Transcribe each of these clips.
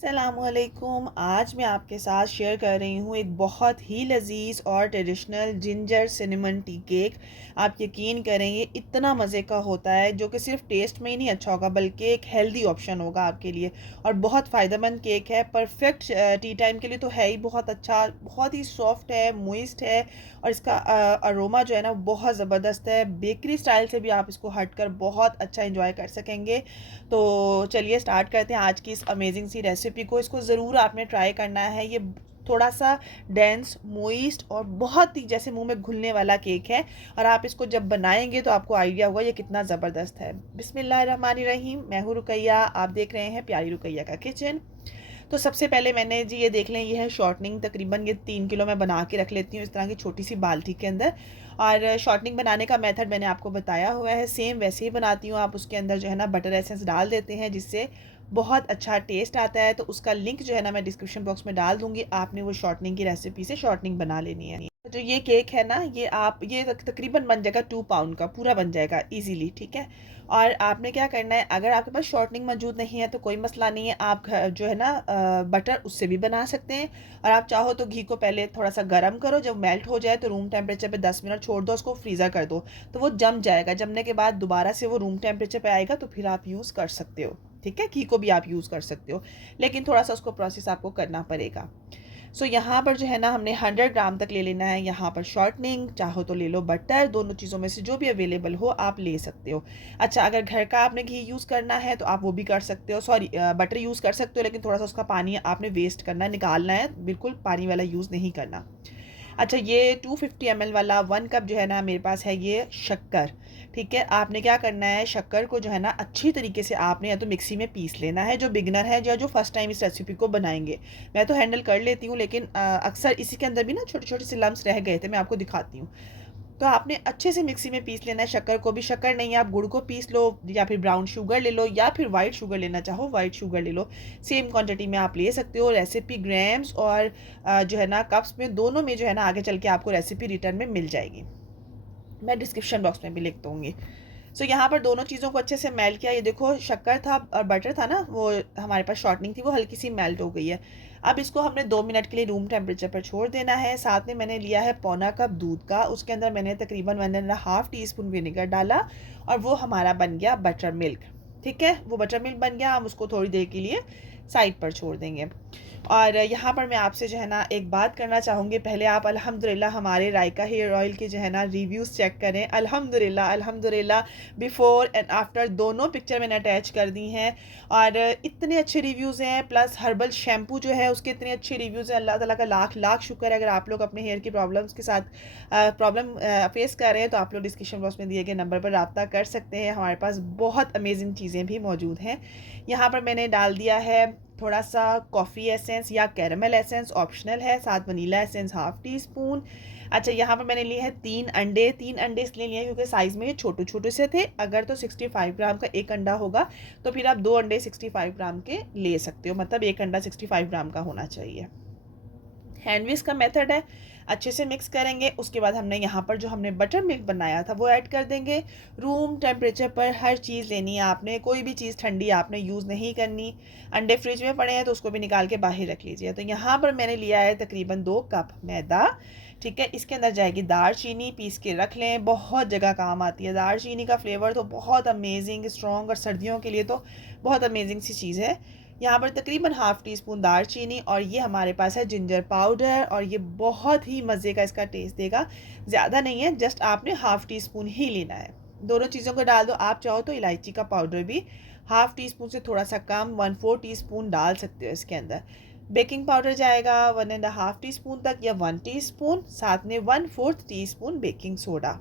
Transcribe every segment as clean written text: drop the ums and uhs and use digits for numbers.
अस्सलामुअलैकुम। आज मैं आपके साथ शेयर कर रही हूँ एक बहुत ही लजीज और traditional ginger cinnamon tea cake. आप यकीन करेंगे इतना मज़े का होता है, जो कि सिर्फ टेस्ट में ही नहीं अच्छा होगा बल्कि एक हेल्दी ऑप्शन होगा आपके लिए और बहुत फ़ायदेमंद केक है। परफेक्ट टी टाइम के लिए तो है ही बहुत अच्छा, बहुत ही सॉफ्ट है, मोइस्ट है और इसका अरोमा जो है ना बहुत ज़बरदस्त है। बेकरी स्टाइल से भी आप इसको हटकर बहुत अच्छा इंजॉय कर सकेंगे। तो चलिए स्टार्ट करते हैं आज की इस अमेजिंग सी रेसिपी को। इसको ज़रूर आपने ट्राई करना है। ये थोड़ा सा डेंस, मोइस्ट और बहुत ही जैसे मुंह में घुलने वाला केक है और आप इसको जब बनाएंगे तो आपको आइडिया होगा ये कितना ज़बरदस्त है। बिस्मिल्लाहिर्रहमानिर्रहीम। मैं हूँ रुकैया, आप देख रहे हैं प्यारी रुकैया का किचन। तो सबसे पहले मैंने जी ये देख लें, ये है शॉर्टनिंग। तकरीबन ये 3 किलो मैं बना के रख लेती हूँ इस तरह की छोटी सी बाल्टी के अंदर। और शॉर्टनिंग बनाने का मेथड मैंने आपको बताया हुआ है, सेम वैसे ही बनाती हूँ। आप उसके अंदर जो है ना बटर एसेंस डाल देते हैं जिससे बहुत अच्छा टेस्ट आता है। तो उसका लिंक जो है ना मैं डिस्क्रिप्शन बॉक्स में डाल दूँगी। आपने वो शॉर्टनिंग की रेसिपी से शॉर्टनिंग बना लेनी है। जो ये केक है ना, ये तकरीबन बन जाएगा 2 पाउंड का, पूरा बन जाएगा इजीली, ठीक है। और आपने क्या करना है, अगर आपके पास शॉर्टनिंग मौजूद नहीं है तो कोई मसला नहीं है, आप जो है ना बटर उससे भी बना सकते हैं। और आप चाहो तो घी को पहले थोड़ा सा गर्म करो, जब मेल्ट हो जाए तो रूम टेम्परेचर पे 10 मिनट छोड़ दो, उसको फ्रीज़र कर दो तो वो जम जाएगा। जमने के बाद दोबारा से वो रूम टेम्परेचर पे आएगा तो फिर आप यूज़ कर सकते हो, ठीक है। घी को भी आप यूज़ कर सकते हो, लेकिन थोड़ा सा उसको प्रोसेस आपको करना पड़ेगा। सो यहाँ पर जो है ना हमने 100 ग्राम तक ले लेना है। यहाँ पर शॉर्टनिंग, चाहो तो ले लो बटर, दोनों चीज़ों में से जो भी अवेलेबल हो आप ले सकते हो। अच्छा, अगर घर का आपने घी यूज़ करना है तो आप वो भी कर सकते हो, सॉरी बटर यूज़ कर सकते हो, लेकिन थोड़ा सा उसका पानी आपने वेस्ट करना है, निकालना है, बिल्कुल पानी वाला यूज़ नहीं करना। अच्छा, ये 250 ml वाला 1 कप जो है ना मेरे पास है ये शक्कर, ठीक है। आपने क्या करना है, शक्कर को जो है ना अच्छी तरीके से आपने या तो मिक्सी में पीस लेना है। जो बिगनर है या जो फर्स्ट टाइम इस रेसिपी को बनाएंगे, मैं तो हैंडल कर लेती हूँ, लेकिन अक्सर इसी के अंदर भी ना छोटे छोटे से लम्स रह गए थे, मैं आपको दिखाती हूँ। तो आपने अच्छे से मिक्सी में पीस लेना है शक्कर को भी। शक्कर नहीं है, आप गुड़ को पीस लो या फिर ब्राउन शुगर ले लो या फिर वाइट शुगर लेना चाहो वाइट शुगर ले लो। सेम क्वांटिटी में आप ले सकते हो। रेसिपी ग्राम्स और जो है ना कप्स में, दोनों में जो है ना आगे चल के आपको रेसिपी रिटर्न में मिल जाएगी, मैं डिस्क्रिप्शन बॉक्स में भी लिख दूँगी। सो यहाँ पर दोनों चीज़ों को अच्छे से मेल्ट किया। ये देखो शक्कर था और बटर था ना, वो हमारे पास शॉर्टनिंग थी, वो हल्की सी मेल्ट हो गई है। अब इसको हमने 2 मिनट के लिए रूम टेम्परेचर पर छोड़ देना है। साथ में मैंने लिया है पौना कप दूध का, उसके अंदर मैंने तकरीबन 1.5 टीस्पून विनेगर डाला और वो हमारा बन गया बटर मिल्क, ठीक है। वो बटर मिल्क बन गया, हम उसको थोड़ी देर के लिए साइड पर छोड़ देंगे। और यहाँ पर मैं आपसे जो है ना एक बात करना चाहूँगी। पहले आप अल्हम्दुलिल्लाह हमारे रायका हेयर ऑयल के जो है ना रिव्यूज़ चेक करें। अल्हम्दुलिल्लाह अल्हम्दुलिल्लाह, बिफ़ोर एंड आफ्टर दोनों पिक्चर मैंने अटैच कर दी हैं और इतने अच्छे रिव्यूज़ हैं। प्लस हर्बल शैम्पू जो है उसके इतने अच्छे रिव्यूज़ हैं। अल्लाह ताला का लाख लाख शुक्र है। अगर आप लोग अपने हेयर की प्रॉब्लम्स के साथ प्रॉब्लम फेस कर रहे हैं तो आप लोग डिस्क्रिप्शन बॉक्स में दिए गए नंबर पर रब्ता कर सकते हैं। हमारे पास बहुत अमेजिंग चीज़ें भी मौजूद हैं। यहाँ पर मैंने डाल दिया है थोड़ा सा कॉफ़ी एसेंस या कैरमल एसेंस, ऑप्शनल है। साथ वनीला एसेंस 1/2 टीस्पून। अच्छा, यहाँ पर मैंने लिए हैं 3 अंडे। 3 अंडे इसलिए लिए क्योंकि साइज़ में ये छोटे छोटे से थे। अगर तो 65 ग्राम का एक अंडा होगा तो फिर आप 2 अंडे 65 ग्राम के ले सकते हो, मतलब एक अंडा 65 ग्राम का होना चाहिए। हैंड विस्क का मेथड है, अच्छे से मिक्स करेंगे। उसके बाद हमने यहाँ पर जो हमने बटर मिल्क बनाया था वो ऐड कर देंगे। रूम टेम्परेचर पर हर चीज़ लेनी है आपने, कोई भी चीज़ ठंडी आपने यूज़ नहीं करनी। अंडे फ्रिज में पड़े हैं तो उसको भी निकाल के बाहर रख लीजिए। तो यहाँ पर मैंने लिया है तकरीबन 2 कप मैदा, ठीक है। इसके अंदर जाएगी दालचीनी, पीस के रख लें, बहुत जगह काम आती है दालचीनी का फ्लेवर, तो बहुत अमेजिंग स्ट्रॉन्ग और सर्दियों के लिए तो बहुत अमेजिंग सी चीज़ है। यहाँ पर तकरीबन 1/2 टीस्पून दालचीनी और ये हमारे पास है जिंजर पाउडर और ये बहुत ही मज़े का इसका टेस्ट देगा। ज़्यादा नहीं है, जस्ट आपने 1/2 टीस्पून ही लेना है। दोनों चीज़ों को डाल दो। आप चाहो तो इलायची का पाउडर भी 1/2 टीस्पून से थोड़ा सा कम 1/4 टीस्पून डाल सकते हो इसके अंदर। बेकिंग पाउडर जाएगा 1.5 टीस्पून तक या 1 टीस्पून, साथ में 1/4 टीस्पून बेकिंग सोडा।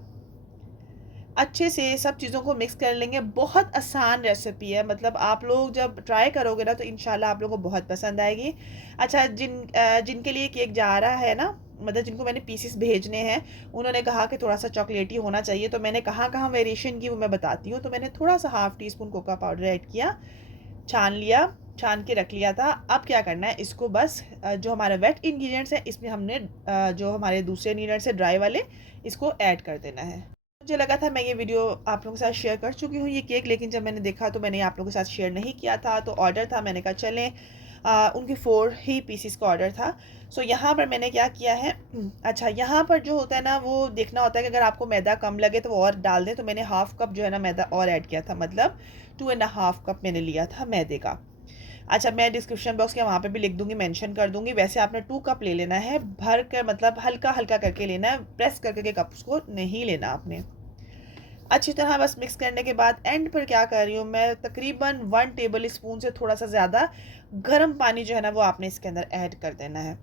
अच्छे से सब चीज़ों को मिक्स कर लेंगे। बहुत आसान रेसिपी है, मतलब आप लोग जब ट्राई करोगे ना तो इंशाल्लाह आप लोगों को बहुत पसंद आएगी। अच्छा, जिनके लिए केक जा रहा है ना, मतलब जिनको मैंने पीसेस भेजने हैं, उन्होंने कहा कि थोड़ा सा चॉकलेटी होना चाहिए, तो मैंने कहाँ कहाँ वेरिएशन की वो मैं बताती हूँ। तो मैंने थोड़ा सा 1/2 टीस्पून कोका पाउडर ऐड किया, छान लिया, छान के रख लिया था। अब क्या करना है, इसको बस जो हमारा वेट इंग्रेडिएंट्स है इसमें हमने जो हमारे दूसरे इंग्रेडिएंट्स है ड्राई वाले, इसको ऐड कर देना है। मुझे लगा था मैं ये वीडियो आप लोगों के साथ शेयर कर चुकी हूँ ये केक, लेकिन जब मैंने देखा तो मैंने आप लोगों के साथ शेयर नहीं किया था। तो ऑर्डर था, मैंने कहा चलें उनके 4 ही पीसीस का ऑर्डर था। सो यहाँ पर मैंने क्या किया है, अच्छा यहाँ पर जो होता है ना वो देखना होता है कि अगर आपको मैदा कम लगे तो वो और डाल दें। तो मैंने हाफ़ कप जो है ना मैदा और ऐड किया था, मतलब 2.5 कप मैंने लिया था मैदे का। अच्छा, मैं डिस्क्रिप्शन बॉक्स के वहाँ पे भी लिख दूँगी, मेंशन कर दूँगी। वैसे आपने 2 कप ले लेना है, भर कर मतलब हल्का-हल्का करके लेना है, प्रेस करके के कप्स को नहीं लेना आपने। अच्छी तरह बस मिक्स करने के बाद एंड पर क्या कर रही हूँ मैं, तकरीबन 1 टेबल स्पून से थोड़ा सा ज़्यादा गर्म पानी जो है ना वो आपने इसके अंदर ऐड कर देना है।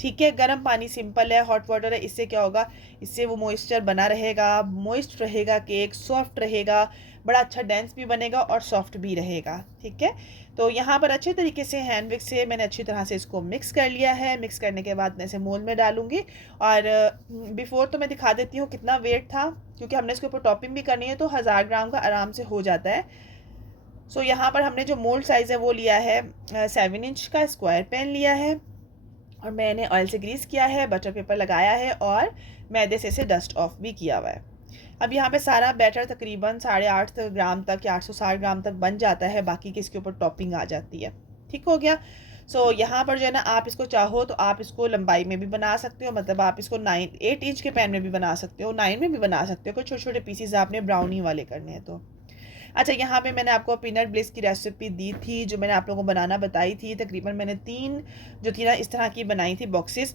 ठीक है, गर्म पानी सिंपल है, हॉट वाटर है। इससे क्या होगा, इससे वो मॉइस्चर बना रहेगा, मॉइस्ट रहेगा, केक सॉफ्ट रहेगा, बड़ा अच्छा डेंस भी बनेगा और सॉफ्ट भी रहेगा। ठीक है, तो यहाँ पर अच्छे तरीके से हैंड विक्स से मैंने अच्छी तरह से इसको मिक्स कर लिया है। मिक्स करने के बाद मैं इसे मोल्ड में डालूंगी। और बिफोर तो मैं दिखा देती हूँ कितना वेट था, क्योंकि हमने इसके ऊपर टॉपिंग भी करनी है, तो 1000 ग्राम का आराम से हो जाता है। सो यहाँ पर हमने जो मोल्ड साइज़ है वो लिया है 7 इंच का स्क्वायर पैन लिया है, और मैंने ऑयल से ग्रीस किया है, बटर पेपर लगाया है और मैदे से इसे डस्ट ऑफ भी किया हुआ है। अब यहाँ पे सारा बैटर तकरीबन 8.5 ग्राम तक या 860 ग्राम तक बन जाता है, बाकी की इसके ऊपर टॉपिंग आ जाती है। ठीक हो गया। सो यहाँ पर जो है ना, आप इसको चाहो तो आप इसको लंबाई में भी बना सकते हो, मतलब आप इसको 8 इंच के पैन में भी बना सकते हो, 9 में भी बना सकते हो, कोई छोटे छोटे पीसीज आपने ब्राउनी वाले करने हैं तो। अच्छा, यहाँ पे मैंने आपको पीनट ब्लिस की रेसिपी दी थी, जो मैंने आप लोगों को बनाना बताई थी। तकरीबन मैंने 3 जो थी ना इस तरह की बनाई थी बॉक्सेस।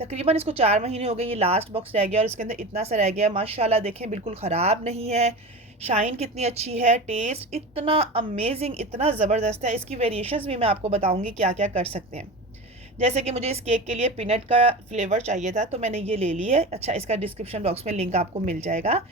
तकरीबन इसको 4 महीने हो गए, ये लास्ट बॉक्स रह गया और इसके अंदर इतना सा रह गया। माशाल्लाह देखें, बिल्कुल ख़राब नहीं है, शाइन कितनी अच्छी है, टेस्ट इतना अमेजिंग, इतना ज़बरदस्त है। इसकी वेरिएशंस भी मैं आपको बताऊँगी क्या क्या कर सकते हैं। जैसे कि मुझे इस केक के लिए पीनट का फ्लेवर चाहिए था, तो मैंने ये ले ली है। अच्छा, इसका डिस्क्रिप्शन बॉक्स में लिंक आपको मिल जाएगा।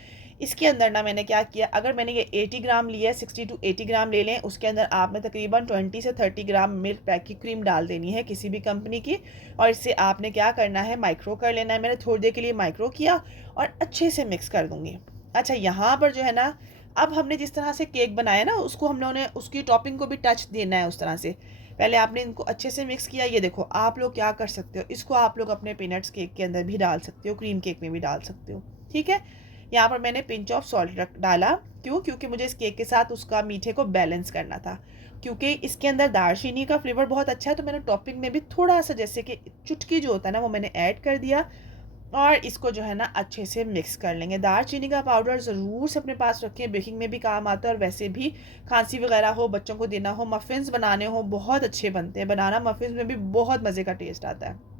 इसके अंदर ना मैंने क्या किया, अगर मैंने ये 80 ग्राम लिया है, 60 टू 80 ग्राम ले लें, उसके अंदर आपने तकरीबन 20 से 30 ग्राम मिल्क पैक की क्रीम डाल देनी है, किसी भी कंपनी की। और इससे आपने क्या करना है, माइक्रो कर लेना है। मैंने थोड़ी देर के लिए माइक्रो किया और अच्छे से मिक्स कर दूँगी। अच्छा, यहाँ पर जो है ना, अब हमने जिस तरह से केक बनाया ना, उसको हम लोगों ने उसकी टॉपिंग को भी टच देना है उस तरह से। पहले आपने इनको अच्छे से मिक्स किया। ये देखो, आप लोग क्या कर सकते हो, इसको आप लोग अपने पीनट्स केक के अंदर भी डाल सकते हो, क्रीम केक में भी डाल सकते हो। ठीक है, यहाँ पर मैंने पिंच ऑफ सॉल्ट डाला। क्यों? क्योंकि मुझे इस केक के साथ उसका मीठे को बैलेंस करना था। क्योंकि इसके अंदर दालचीनी का फ्लेवर बहुत अच्छा है, तो मैंने टॉपिंग में भी थोड़ा सा, जैसे कि चुटकी जो होता है ना, वो मैंने ऐड कर दिया। और इसको जो है ना अच्छे से मिक्स कर लेंगे। दालचीनी का पाउडर ज़रूर से अपने पास रखें, बेकिंग में भी काम आता है, और वैसे भी खांसी वगैरह हो, बच्चों को देना हो, मफ़िन्स बनाने हो, बहुत अच्छे बनते हैं। बनाना मफ़िन्स में भी बहुत मज़े का टेस्ट आता है।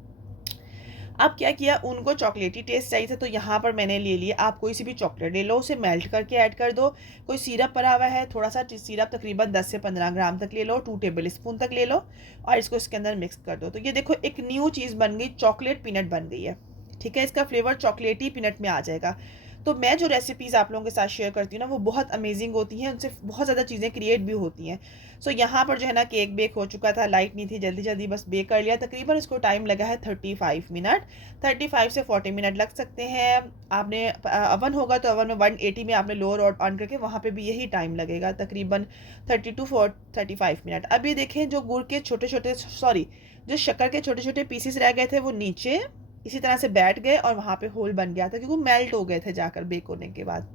अब क्या किया, उनको चॉकलेटी टेस्ट चाहिए था, तो यहाँ पर मैंने ले लिया, आप कोई सी भी चॉकलेट ले लो, उसे मेल्ट करके ऐड कर दो। कोई सिरप पड़ा हुआ है, थोड़ा सा सिरप तकरीबन 10 से 15 ग्राम तक ले लो, 2 टेबल स्पून तक ले लो, और इसको इसके अंदर मिक्स कर दो। तो ये देखो, एक न्यू चीज़ बन गई, चॉकलेट पीनट बन गई है। ठीक है, इसका फ्लेवर चॉकलेटी पीनट में आ जाएगा। तो मैं जो रेसिपीज़ आप लोगों के साथ शेयर करती हूँ ना, वो बहुत अमेजिंग होती हैं, उनसे बहुत ज़्यादा चीज़ें क्रिएट भी होती हैं। सो यहाँ पर जो है ना, केक बेक हो चुका था, लाइट नहीं थी, जल्दी जल्दी बस बेक कर लिया। तकरीबन इसको टाइम लगा है 35 मिनट, 35 से 40 मिनट लग सकते हैं। आपने अवन होगा तो अवन में 180 में आपने लोअर और ऑन करके, वहाँ पे भी यही टाइम लगेगा, तकरीबन 30 टू 35 मिनट। अब ये देखें, जो गुड़ के छोटे छोटे, सॉरी, जो शक्कर के छोटे छोटे पीसेस रह गए थे, वो नीचे इसी तरह से बैठ गए और वहाँ पे होल बन गया था, क्योंकि मेल्ट हो गए थे जाकर बेक होने के बाद।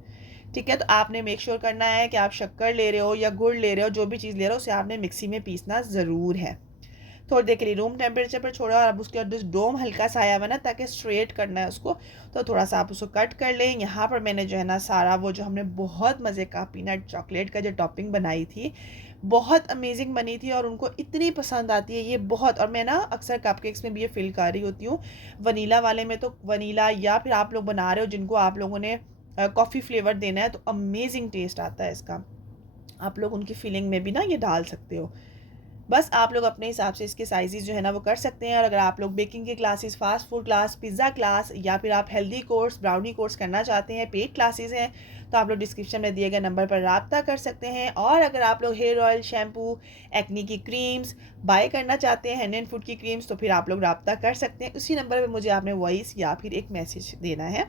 ठीक है, तो आपने मेक श्योर करना है कि आप शक्कर ले रहे हो या गुड़ ले रहे हो, जो भी चीज़ ले रहे हो, उसे आपने मिक्सी में पीसना ज़रूर है। थोड़ी देर के लिए रूम टेम्परेचर पर छोड़ा, और अब उसके बाद डोम हल्का सा आया हुआ ना, ताकि स्ट्रेट करना है उसको, तो थोड़ा सा आप उसको कट कर लें। यहाँ पर मैंने जो है ना सारा वो जो हमने बहुत मज़े का पीनट चॉकलेट का जो टॉपिंग बनाई थी, बहुत अमेजिंग बनी थी, और उनको इतनी पसंद आती है ये बहुत। और मैं ना अक्सर कपकेक्स में भी ये फिल कर रही होती हूँ, वनीला वाले में तो वनीला, या फिर आप लोग बना रहे हो जिनको आप लोगों ने कॉफ़ी फ्लेवर देना है, तो अमेजिंग टेस्ट आता है इसका। आप लोग उनकी फिलिंग में भी ना ये डाल सकते हो। बस आप लोग अपने हिसाब से इसके साइज़ जो है ना वो कर सकते हैं। और अगर आप लोग बेकिंग के classes, fast food class, pizza class, या फिर आप हेल्दी कोर्स, ब्राउनी कोर्स करना चाहते हैं, पेड क्लासेस हैं, तो आप लोग डिस्क्रिप्शन में दिए गए नंबर पर रब्ता कर सकते हैं। और अगर आप लोग हेयर ऑयल, शैम्पू, एक्नी की क्रीम्स बाय करना चाहते हैं, हैंड एंड फुट की क्रीम्स, तो फिर आप लोग रब्ता कर सकते हैं। उसी नंबर पर मुझे आपने वॉइस या फिर एक मैसेज देना है,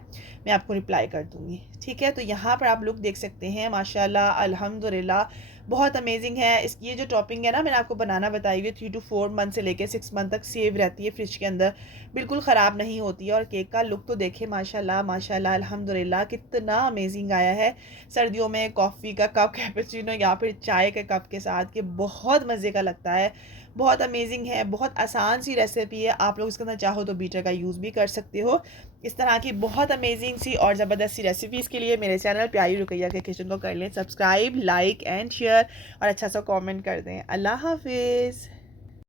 मैं आपको रिप्लाई कर दूँगी। ठीक है, तो यहाँ पर आप लोग देख सकते हैं, माशाल्लाह अल्हम्दुलिल्लाह बहुत अमेजिंग है। इस ये जो टॉपिंग है ना, मैंने आपको बनाना बताई हुई, 3 टू 4 मंथ से लेकर 6 मंथ तक सेव रहती है फ्रिज के अंदर, बिल्कुल ख़राब नहीं होती है। और केक का लुक तो देखें, माशाल्लाह माशाल्लाह अल्हम्दुलिल्लाह, कितना अमेजिंग आया है। सर्दियों में कॉफ़ी का कप, कैपेचिनो या फिर चाय के कप के साथ, के बहुत मज़े का लगता है। बहुत अमेजिंग है, बहुत आसान सी रेसिपी है। आप लोग इसके अंदर चाहो तो बीटर का यूज़ भी कर सकते हो। इस तरह की बहुत अमेजिंग सी और ज़बरदस्त सी रेसिपीज़ के लिए मेरे चैनल प्यारी रुकैया के किचन को कर लें सब्सक्राइब, लाइक एंड शेयर और अच्छा सा कमेंट कर दें। अल्लाह हाफिज़।